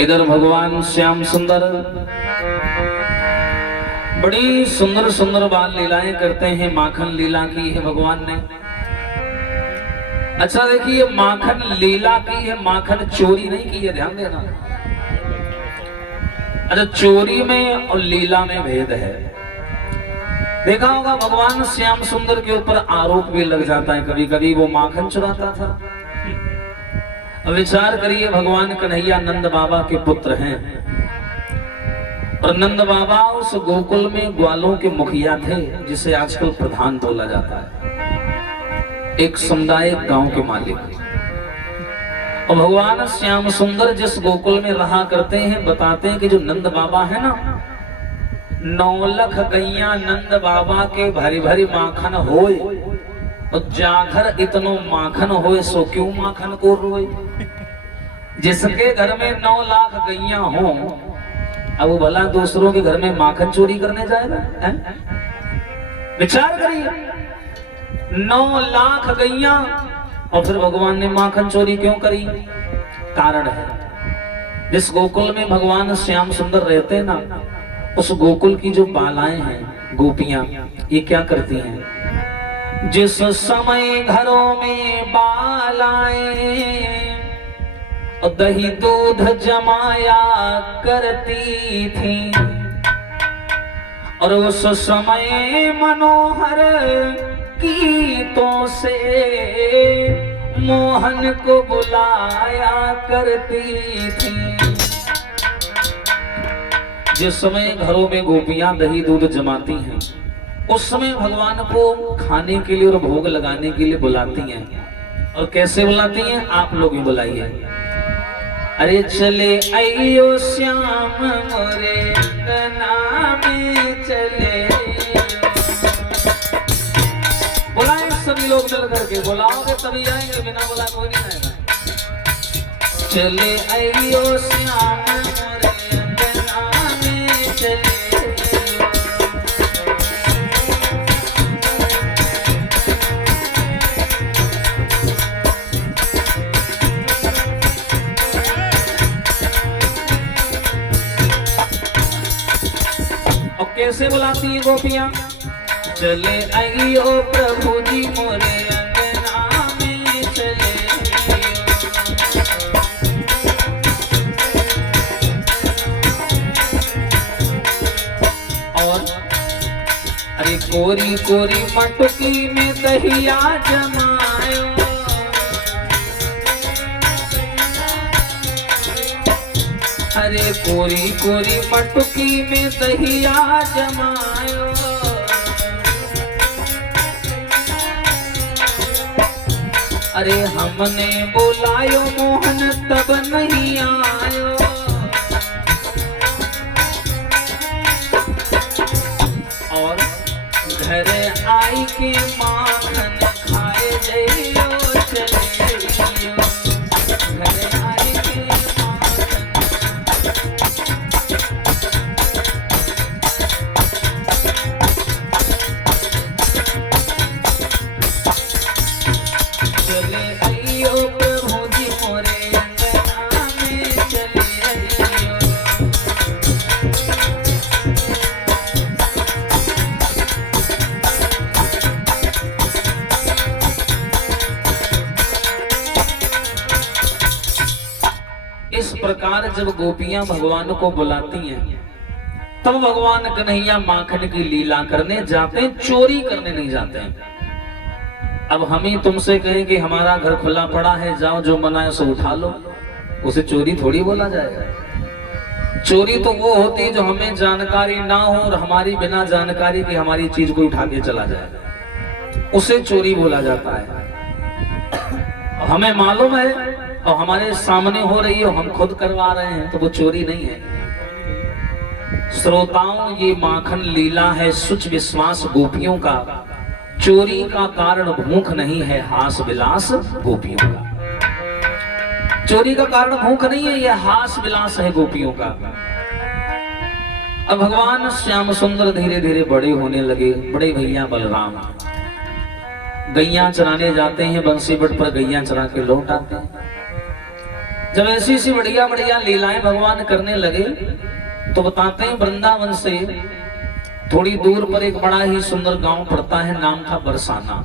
इधर भगवान श्याम सुंदर बड़ी सुंदर सुंदर बाल लीलाएं करते हैं। माखन लीला की है भगवान ने। अच्छा देखिए, माखन लीला की है, माखन चोरी नहीं की है, ध्यान देना। अच्छा, चोरी में और लीला में भेद है। देखा होगा भगवान श्याम सुंदर के ऊपर आरोप भी लग जाता है कभी कभी, वो माखन चुराता था। अब विचार करिए, भगवान कन्हैया नंद बाबा के पुत्र हैं और नंद बाबा उस गोकुल में ग्वालों के मुखिया थे, जिसे आजकल प्रधान बोला जाता है, एक सामुदायिक गांव के मालिक। और भगवान श्याम सुंदर जिस गोकुल में रहा करते हैं, बताते हैं कि जो नंद बाबा है ना, 9 लाख गैया नंद बाबा के भरी भरी माखन होए, और जाकर इतनो माखन होए सो क्यों माखन को रोए। जिसके घर में 9 लाख गैया हो, अब वो भला दूसरों के घर में माखन चोरी करने जाएगा? विचार करिए, 9 लाख गैया और फिर भगवान ने माखन चोरी क्यों करी? कारण है, जिस गोकुल में भगवान श्याम सुंदर रहते हैं ना, उस गोकुल की जो बालाएं हैं, गोपियां, ये क्या करती हैं? जिस समय घरों में बालाएं और दही दूध जमाया करती थी, और उस समय मनोहर गीतों से मोहन को बुलाया करती थी। जिस समय घरों में गोपियां दही दूध जमाती हैं, उस समय भगवान को खाने के लिए और भोग लगाने के लिए बुलाती हैं। और कैसे बुलाती हैं? आप लोग भी बुलाइए। अरे चले आइयो श्याम मोरे अंगना में चले, बुलाए सभी लोग मिल करके। बुलाओगे तभी आएंगे, बिना बुला कोई नहीं आएगा। चले आइयो श्याम मोरे अंगना में चले, कैसे बुलाती है गोपियां? चले आइयो प्रभु जी मोरे अंगना में चले, और अरे कोरी कोरी मटकी में दहिया जमायो, अरे कोरी कोरी मटकी में दहिया जमायो, अरे हमने बुलायो मोहन तब नहीं आयो, और घर आई के माखन खाए जइयो चलियो, घर आई के प्रकार जब गोपियां भगवान को बुलाती हैं, तब भगवान कन्हैया माखन की लीला करने जाते हैं, चोरी करने नहीं जाते हैं। अब हम ही तुमसे कहें कि हमारा घर खुला पड़ा है, जाओ जो मना है सो उठा लो, उसे चोरी थोड़ी बोला जाएगा। चोरी तो वो होती है जो हमें जानकारी ना हो और हमारी बिना जानकारी के हमारी चीज को उठा के चला जाए, उसे चोरी बोला जाता है। हमें मालूम है और हमारे सामने हो रही है, हम खुद करवा रहे हैं, तो वो चोरी नहीं है। श्रोताओं, ये माखन लीला है सुच विश्वास गोपियों का। चोरी का कारण भूख नहीं है, हास विलास गोपियों का। चोरी का कारण भूख नहीं है, यह हास विलास है गोपियों का। अब भगवान श्याम सुंदर धीरे धीरे बड़े होने लगे। बड़े भैया बलराम गैया चराने जाते हैं, बंसीबट पर गैया चरा के लौट आते हैं। जब ऐसी सी बढ़िया बढ़िया लीलाएं भगवान करने लगे तो बताते हैं वृंदावन से थोड़ी दूर पर एक बड़ा ही सुंदर गांव पड़ता है, नाम था बरसाना।